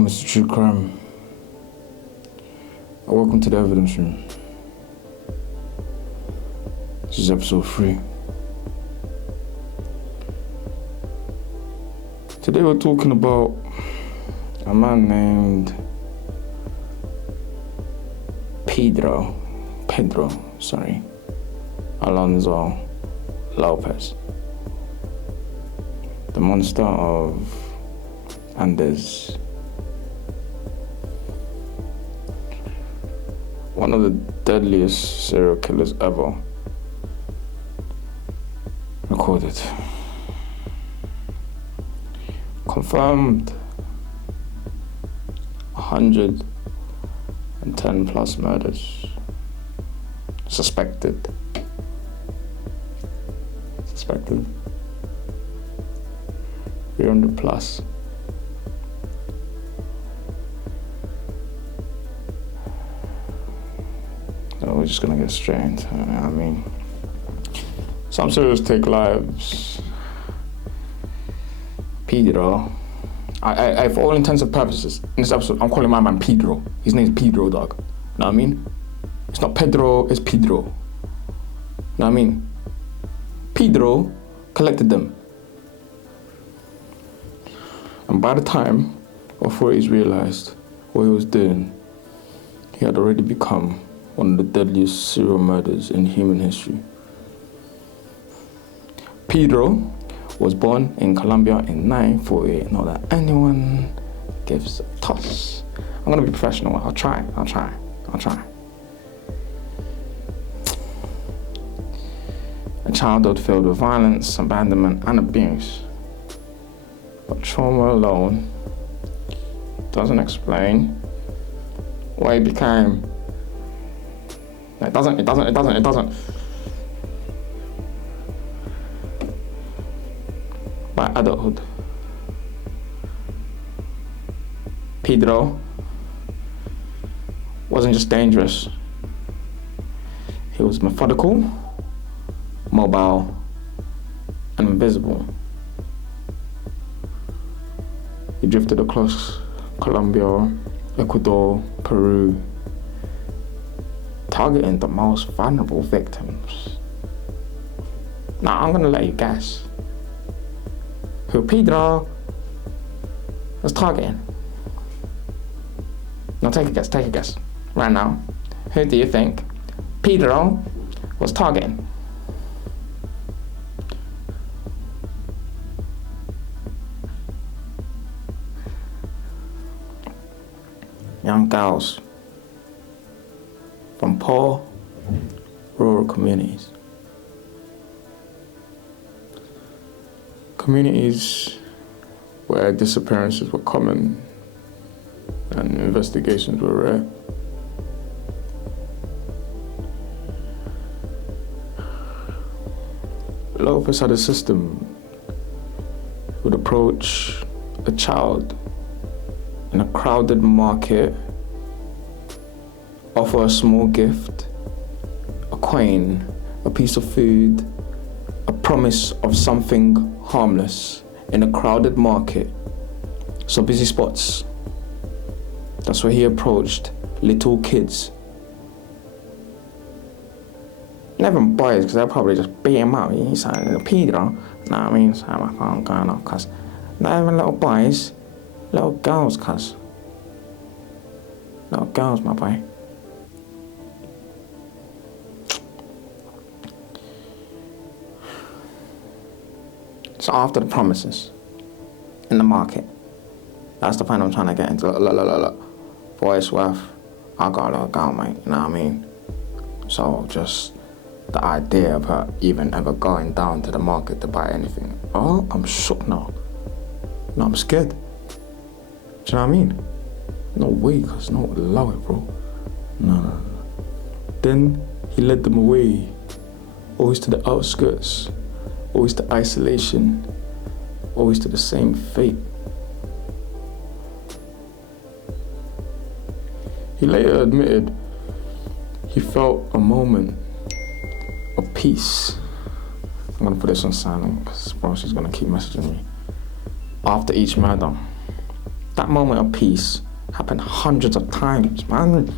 Welcome to True Crime. Welcome to the evidence room. This is episode 3. Today we're talking about a man named Pedro Alonso López, the monster of ANDES. One of the deadliest serial killers ever recorded. Confirmed 110 plus murders. Suspected 300 plus. So we're just gonna get straight into it. I mean, some serials take lives. Pedro, I for all intents and purposes, in this episode, I'm calling my man Pedro. His name's Pedro, dog. You know what I mean? It's not Pedro, it's Pedro. You know what I mean? Pedro collected them. And by the time authorities realized what he was doing, he had already become one of the deadliest serial murders in human history. Pedro was born in Colombia in 1948. Not that anyone gives a toss. I'm gonna be professional. I'll try. A childhood filled with violence, abandonment, and abuse. But trauma alone doesn't explain why he became. It doesn't. By adulthood, Pedro wasn't just dangerous. He was methodical, mobile, and invisible. He drifted across Colombia, Ecuador, Peru, targeting the most vulnerable victims. Now I'm gonna let you guess who Pedro was targeting. Now take a guess, right now. Who do you think Pedro was targeting? Young girls from poor, rural communities. Communities where disappearances were common and investigations were rare. Lopez had a system. He would approach a child in a crowded market, offer a small gift, a coin, a piece of food, a promise of something harmless in a crowded market. So busy spots. That's where he approached little kids. Never boys, because they'll probably just beat him up. He's like, Pedro. Nah, I mean, I can't go on, cuz. Not even little boys, little girls, cuz. Little girls, my boy. So after the promises in the market, that's the point I'm trying to get into. Look. For what it's worth, I got a little girl, mate, you know what I mean? So just the idea of her even ever going down to the market to buy anything. Oh, I'm shook now. No, I'm scared. Do you know what I mean? No way, cuz no, allow it, bro. No. Then he led them away, always to the outskirts, always to isolation, always to the same fate. He later admitted he felt a moment of peace. I'm gonna put this on silent because bro, she's gonna keep messaging me. After each murder, that moment of peace happened hundreds of times, man.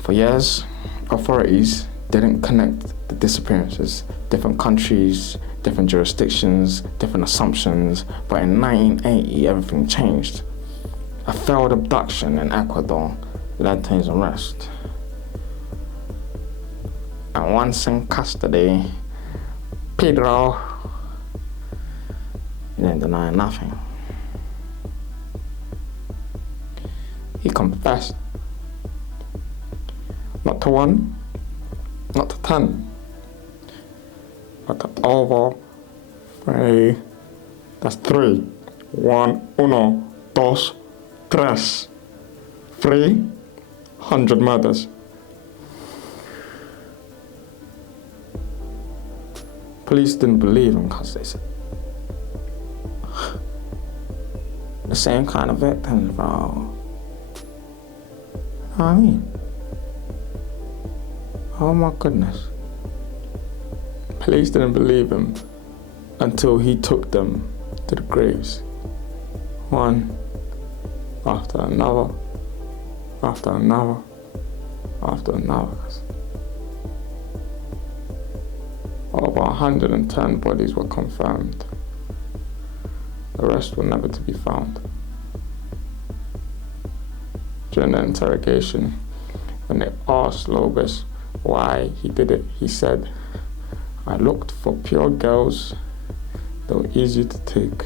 For years, authorities didn't connect the disappearances. Different countries, different jurisdictions, different assumptions, but in 1980, everything changed. A failed abduction in Ecuador led to his arrest. And once in custody, Pedro didn't deny nothing. He confessed. Not to 1, not to 10, but to over 3. That's 3. 1, 2, 3. 300 murders. Police didn't believe him because they said the same kind of victims, bro. You know what I mean? Oh my goodness. Police didn't believe him until he took them to the graves. One after another, after another, after another. Over 110 bodies were confirmed. The rest were never to be found. During the interrogation, when they asked López why he did it, he said, "I looked for pure girls that were easy to take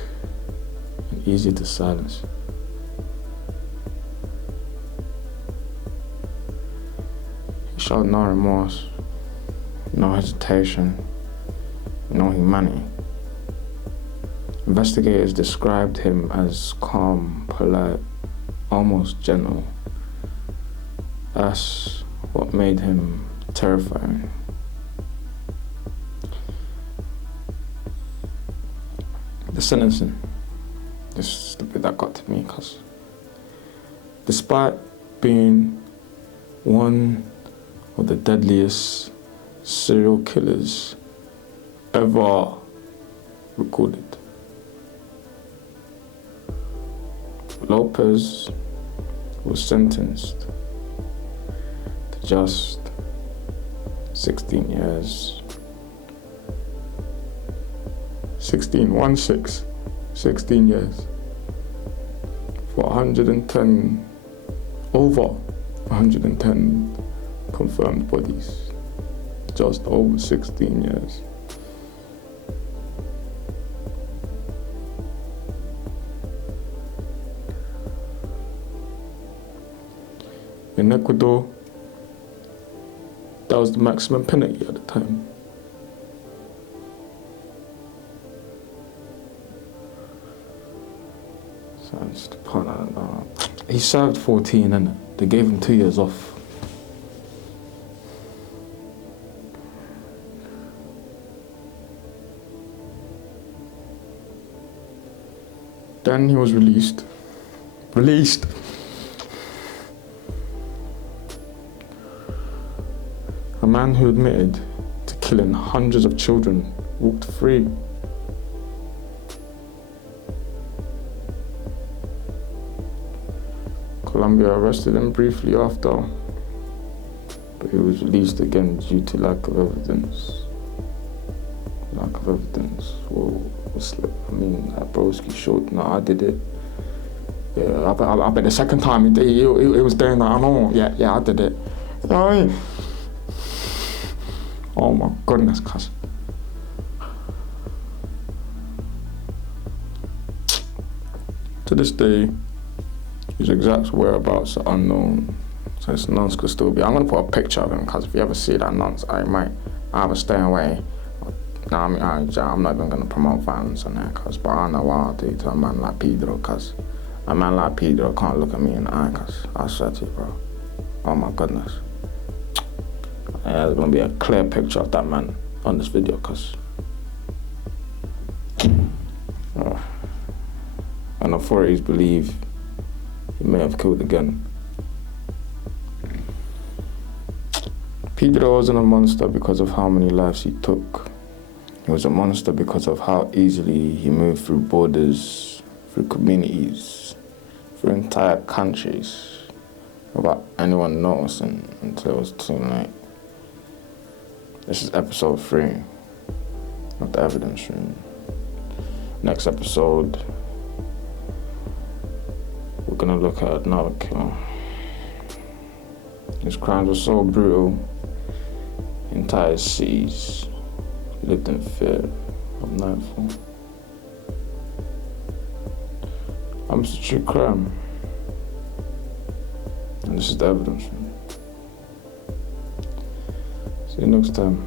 and easy to silence." He showed no remorse, no hesitation, no humanity. Investigators described him as calm, polite, almost gentle. That's what made him terrifying. The sentencing, this is the bit that got to me, because despite being one of the deadliest serial killers ever recorded, López was sentenced to just 16 years. 16 years for 110, over 110 confirmed bodies. Just over 16 years. In Ecuador, that was the maximum penalty at the time. So just he served 14 and they gave him 2 years off. Then he was released. A man who admitted to killing hundreds of children walked free. Colombia arrested him briefly after, but he was released again due to lack of evidence. Well, I mean, that broski showed, no, I did it. Yeah, I bet the second time it was there, like, I know, yeah, I did it. You know what I mean? Oh my goodness, cuz. To this day, his exact whereabouts are unknown, so his nonce could still be. I'm gonna put a picture of him, because if you ever see that nonce, I might either stay away. No, I mean, I'm not even gonna promote violence on that, cuz, but I know what I'll do to a man like Pedro, cuz a man like Pedro can't look at me in the eye, cuz I swear to you, bro. Oh my goodness. Yeah, there's gonna be a clear picture of that man on this video, cuz. And authorities believe he may have killed again. Pedro wasn't a monster because of how many lives he took. He He was a monster because of how easily he moved through borders, through communities, through entire countries, without anyone noticing until it was too late. This is episode 3 of the Evidence Room. Next episode, we're gonna look at another killer. His crimes were so brutal, entire cities lived in fear of nightfall. I'm Mr. True Crime, and this is the Evidence Room. See you next time.